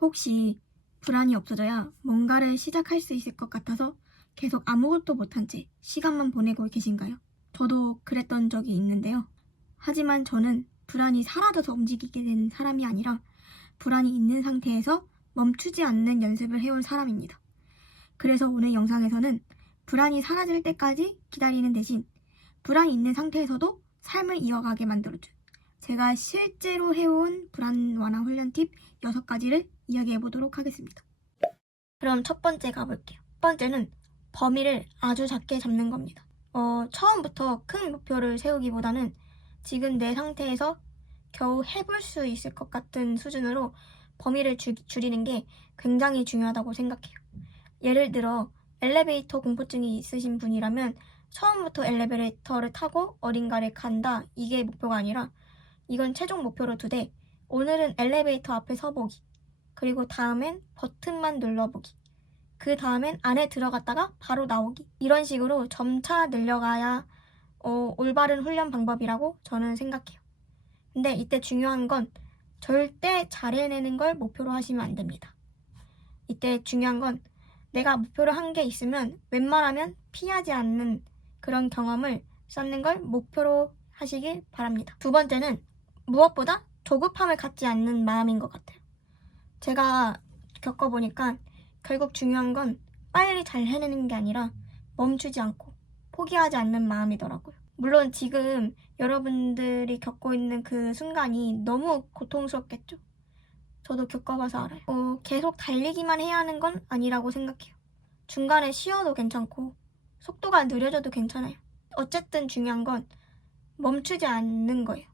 혹시 불안이 없어져야 뭔가를 시작할 수 있을 것 같아서 계속 아무것도 못한 채 시간만 보내고 계신가요? 저도 그랬던 적이 있는데요. 하지만 저는 불안이 사라져서 움직이게 된 사람이 아니라 불안이 있는 상태에서 멈추지 않는 연습을 해온 사람입니다. 그래서 오늘 영상에서는 불안이 사라질 때까지 기다리는 대신 불안이 있는 상태에서도 삶을 이어가게 만들어준 제가 실제로 해온 불안 완화 훈련 팁 6가지를 이야기해 보도록 하겠습니다. 그럼 첫 번째 가볼게요. 첫 번째는 범위를 아주 작게 잡는 겁니다. 처음부터 큰 목표를 세우기보다는 지금 내 상태에서 겨우 해볼 수 있을 것 같은 수준으로 범위를 줄이는 게 굉장히 중요하다고 생각해요. 예를 들어 엘리베이터 공포증이 있으신 분이라면 처음부터 엘리베이터를 타고 어딘가를 간다, 이게 목표가 아니라 이건 최종 목표로 두되 오늘은 엘리베이터 앞에 서보기, 그리고 다음엔 버튼만 눌러보기, 그 다음엔 안에 들어갔다가 바로 나오기, 이런 식으로 점차 늘려가야 올바른 훈련 방법이라고 저는 생각해요. 근데 이때 중요한 건 절대 잘 해내는 걸 목표로 하시면 안 됩니다. 이때 중요한 건 내가 목표를 한 게 있으면 웬만하면 피하지 않는 그런 경험을 쌓는 걸 목표로 하시길 바랍니다. 두 번째는 무엇보다 조급함을 갖지 않는 마음인 것 같아요. 제가 겪어보니까 결국 중요한 건 빨리 잘 해내는 게 아니라 멈추지 않고 포기하지 않는 마음이더라고요. 물론 지금 여러분들이 겪고 있는 그 순간이 너무 고통스럽겠죠? 저도 겪어봐서 알아요. 계속 달리기만 해야 하는 건 아니라고 생각해요. 중간에 쉬어도 괜찮고 속도가 느려져도 괜찮아요. 어쨌든 중요한 건 멈추지 않는 거예요.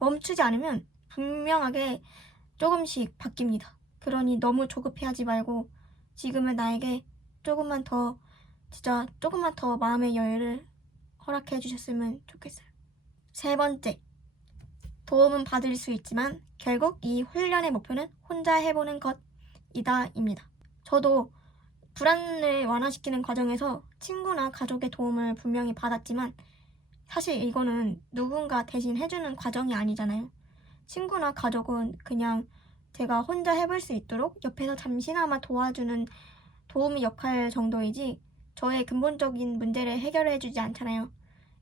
멈추지 않으면 분명하게 조금씩 바뀝니다. 그러니 너무 조급해하지 말고 지금의 나에게 조금만 더 마음의 여유를 허락해 주셨으면 좋겠어요. 세 번째, 도움은 받을 수 있지만 결국 이 훈련의 목표는 혼자 해보는 것이다입니다. 저도 불안을 완화시키는 과정에서 친구나 가족의 도움을 분명히 받았지만 사실 이거는 누군가 대신 해주는 과정이 아니잖아요. 친구나 가족은 그냥 제가 혼자 해볼 수 있도록 옆에서 잠시나마 도와주는 도움의 역할 정도이지 저의 근본적인 문제를 해결해주지 않잖아요.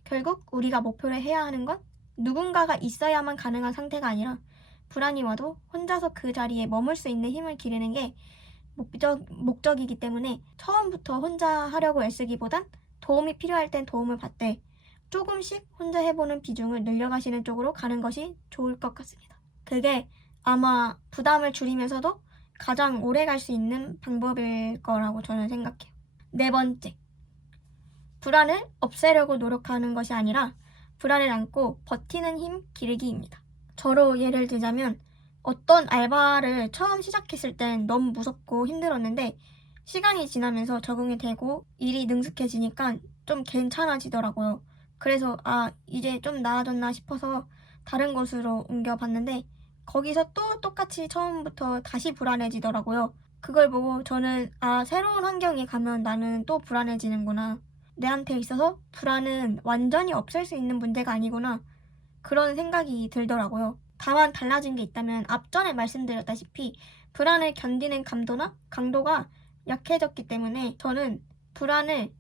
결국 우리가 목표를 해야 하는 건 누군가가 있어야만 가능한 상태가 아니라 불안이 와도 혼자서 그 자리에 머물 수 있는 힘을 기르는 게 목적이기 때문에 처음부터 혼자 하려고 애쓰기보단 도움이 필요할 땐 도움을 받되 조금씩 혼자 해보는 비중을 늘려가시는 쪽으로 가는 것이 좋을 것 같습니다. 그게 아마 부담을 줄이면서도 가장 오래 갈 수 있는 방법일 거라고 저는 생각해요. 네 번째, 불안을 없애려고 노력하는 것이 아니라 불안을 안고 버티는 힘 기르기입니다. 저로 예를 들자면 어떤 알바를 처음 시작했을 땐 너무 무섭고 힘들었는데 시간이 지나면서 적응이 되고 일이 능숙해지니까 좀 괜찮아지더라고요. 그래서 이제 좀 나아졌나 싶어서 다른 곳으로 옮겨봤는데 거기서 또 똑같이 처음부터 다시 불안해지더라고요. 그걸 보고 저는 새로운 환경에 가면 나는 또 불안해지는구나. 내한테 있어서 불안은 완전히 없앨 수 있는 문제가 아니구나. 그런 생각이 들더라고요. 다만 달라진 게 있다면 앞전에 말씀드렸다시피 불안을 견디는 감도나 강도가 약해졌기 때문에 저는 불안을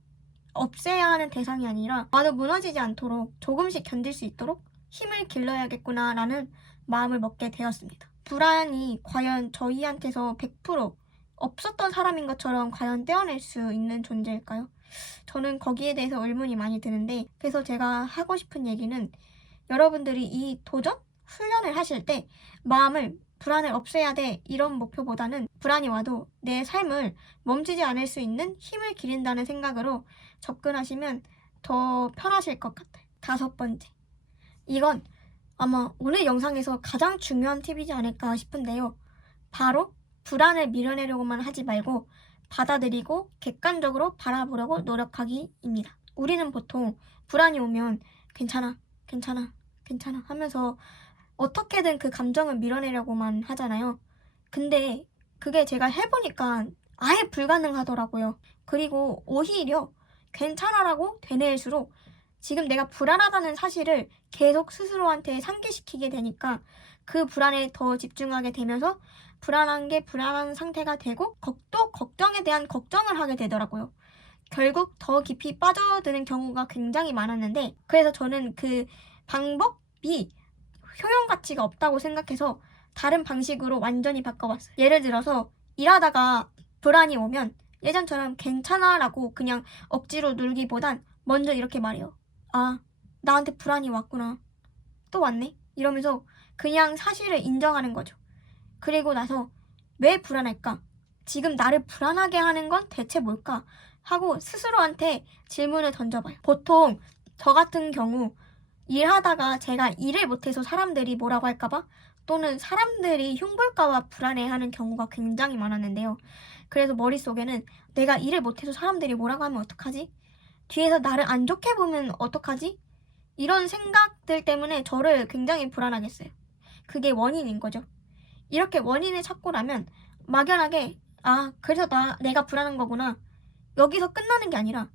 없애야 하는 대상이 아니라 나도 무너지지 않도록 조금씩 견딜 수 있도록 힘을 길러야겠구나라는 마음을 먹게 되었습니다. 불안이 과연 저희한테서 100% 없었던 사람인 것처럼 과연 떼어낼 수 있는 존재일까요? 저는 거기에 대해서 의문이 많이 드는데 그래서 제가 하고 싶은 얘기는 여러분들이 이 도전? 훈련을 하실 때 마음을 불안을 없애야 돼 이런 목표보다는 불안이 와도 내 삶을 멈추지 않을 수 있는 힘을 기른다는 생각으로 접근하시면 더 편하실 것 같아요. 다섯 번째, 이건 아마 오늘 영상에서 가장 중요한 팁이지 않을까 싶은데요. 바로 불안을 밀어내려고만 하지 말고 받아들이고 객관적으로 바라보려고 노력하기입니다. 우리는 보통 불안이 오면 괜찮아 하면서 어떻게든 그 감정을 밀어내려고만 하잖아요. 근데 그게 제가 해보니까 아예 불가능하더라고요. 그리고 오히려 괜찮아라고 되뇌일수록 지금 내가 불안하다는 사실을 계속 스스로한테 상기시키게 되니까 그 불안에 더 집중하게 되면서 불안한 게 불안한 상태가 되고 또 걱정에 대한 걱정을 하게 되더라고요. 결국 더 깊이 빠져드는 경우가 굉장히 많았는데 그래서 저는 그 방법이 효용 가치가 없다고 생각해서 다른 방식으로 완전히 바꿔봤어요. 예를 들어서 일하다가 불안이 오면 예전처럼 괜찮아 라고 그냥 억지로 눌기보단 먼저 이렇게 말해요. 아, 나한테 불안이 왔구나. 또 왔네? 이러면서 그냥 사실을 인정하는 거죠. 그리고 나서 왜 불안할까? 지금 나를 불안하게 하는 건 대체 뭘까? 하고 스스로한테 질문을 던져봐요. 보통 저 같은 경우 일하다가 제가 일을 못해서 사람들이 뭐라고 할까봐 또는 사람들이 흉볼까봐 불안해하는 경우가 굉장히 많았는데요. 그래서 머릿속에는 내가 일을 못해서 사람들이 뭐라고 하면 어떡하지? 뒤에서 나를 안 좋게 보면 어떡하지? 이런 생각들 때문에 저를 굉장히 불안하게 했어요. 그게 원인인 거죠. 이렇게 원인을 찾고 나면 막연하게 그래서 내가 불안한 거구나. 여기서 끝나는 게 아니라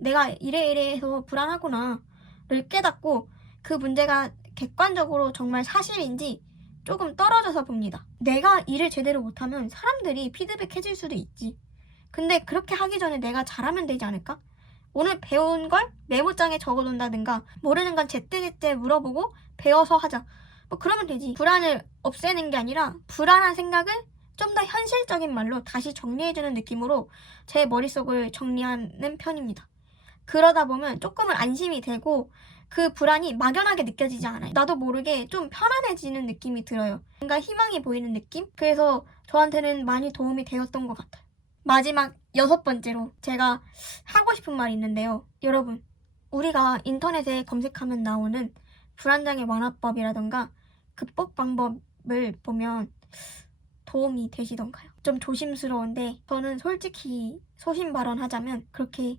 내가 이래 해서 불안하구나 를 깨닫고 그 문제가 객관적으로 정말 사실인지 조금 떨어져서 봅니다. 내가 일을 제대로 못하면 사람들이 피드백 해줄 수도 있지. 근데 그렇게 하기 전에 내가 잘하면 되지 않을까? 오늘 배운 걸 메모장에 적어둔다든가 모르는 건 제때제때 물어보고 배워서 하자. 뭐 그러면 되지. 불안을 없애는 게 아니라 불안한 생각을 좀 더 현실적인 말로 다시 정리해주는 느낌으로 제 머릿속을 정리하는 편입니다. 그러다 보면 조금은 안심이 되고 그 불안이 막연하게 느껴지지 않아요. 나도 모르게 좀 편안해지는 느낌이 들어요. 뭔가 희망이 보이는 느낌? 그래서 저한테는 많이 도움이 되었던 것 같아요. 마지막 6번째로 제가 하고 싶은 말이 있는데요. 여러분, 우리가 인터넷에 검색하면 나오는 불안장애 완화법이라던가 극복 방법을 보면 도움이 되시던가요? 좀 조심스러운데 저는 솔직히 소신 발언하자면 그렇게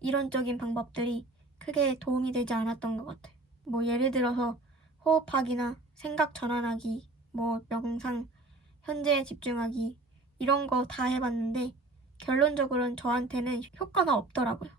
이론적인 방법들이 크게 도움이 되지 않았던 것 같아요. 뭐 예를 들어서 호흡하기나 생각 전환하기, 뭐 명상, 현재에 집중하기 이런 거 다 해봤는데 결론적으로는 저한테는 효과가 없더라고요.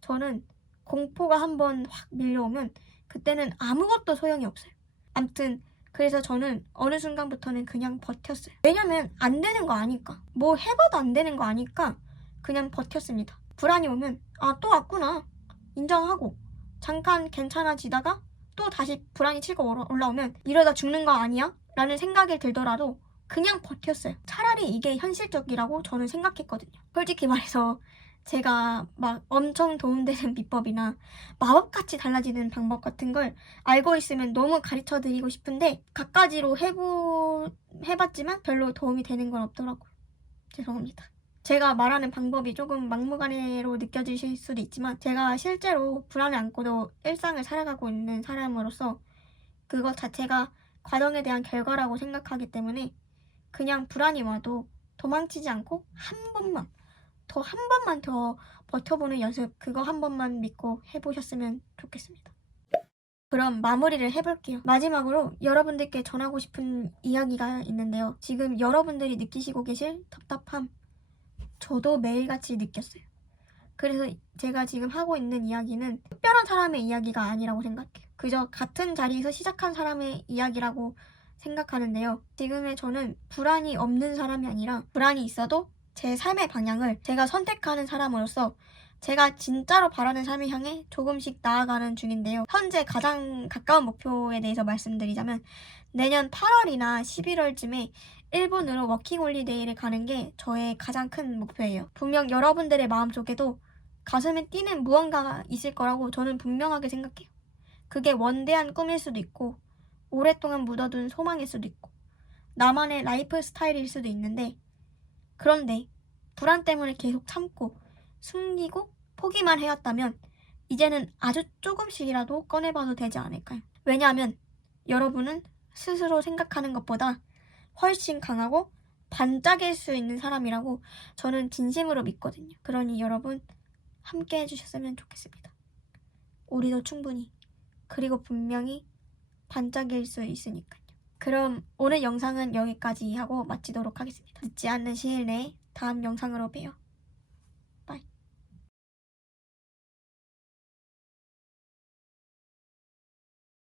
저는 공포가 한번 확 밀려오면 그때는 아무것도 소용이 없어요. 암튼 그래서 저는 어느 순간부터는 그냥 버텼어요. 왜냐면 안 되는 거 아니까. 뭐 해봐도 안 되는 거 아니까 그냥 버텼습니다. 불안이 오면 또 왔구나 인정하고 잠깐 괜찮아지다가 또 다시 불안이 치고 올라오면 이러다 죽는 거 아니야? 라는 생각이 들더라도 그냥 버텼어요. 차라리 이게 현실적이라고 저는 생각했거든요. 솔직히 말해서 제가 막 엄청 도움되는 비법이나 마법같이 달라지는 방법 같은 걸 알고 있으면 너무 가르쳐 드리고 싶은데 갖가지로 해봤지만 별로 도움이 되는 건 없더라고요. 죄송합니다. 제가 말하는 방법이 조금 막무가내로 느껴지실 수도 있지만 제가 실제로 불안을 안고도 일상을 살아가고 있는 사람으로서 그것 자체가 과정에 대한 결과라고 생각하기 때문에 그냥 불안이 와도 도망치지 않고 한 번만 더 버텨보는 연습, 그거 한 번만 믿고 해보셨으면 좋겠습니다. 그럼 마무리를 해볼게요. 마지막으로 여러분들께 전하고 싶은 이야기가 있는데요. 지금 여러분들이 느끼시고 계실 답답함, 저도 매일같이 느꼈어요. 그래서 제가 지금 하고 있는 이야기는 특별한 사람의 이야기가 아니라고 생각해요. 그저 같은 자리에서 시작한 사람의 이야기라고 생각하는데요. 지금의 저는 불안이 없는 사람이 아니라 불안이 있어도 제 삶의 방향을 제가 선택하는 사람으로서 제가 진짜로 바라는 삶을 향해 조금씩 나아가는 중인데요. 현재 가장 가까운 목표에 대해서 말씀드리자면 내년 8월이나 11월쯤에 일본으로 워킹홀리데이를 가는 게 저의 가장 큰 목표예요. 분명 여러분들의 마음속에도 가슴에 뛰는 무언가가 있을 거라고 저는 분명하게 생각해요. 그게 원대한 꿈일 수도 있고 오랫동안 묻어둔 소망일 수도 있고 나만의 라이프 스타일일 수도 있는데 그런데 불안 때문에 계속 참고 숨기고 포기만 해왔다면 이제는 아주 조금씩이라도 꺼내봐도 되지 않을까요? 왜냐하면 여러분은 스스로 생각하는 것보다 훨씬 강하고 반짝일 수 있는 사람이라고 저는 진심으로 믿거든요. 그러니 여러분 함께 해주셨으면 좋겠습니다. 우리도 충분히 그리고 분명히 반짝일 수 있으니까요. 그럼 오늘 영상은 여기까지 하고 마치도록 하겠습니다. 늦지 않는 시일 내에 다음 영상으로 봬요.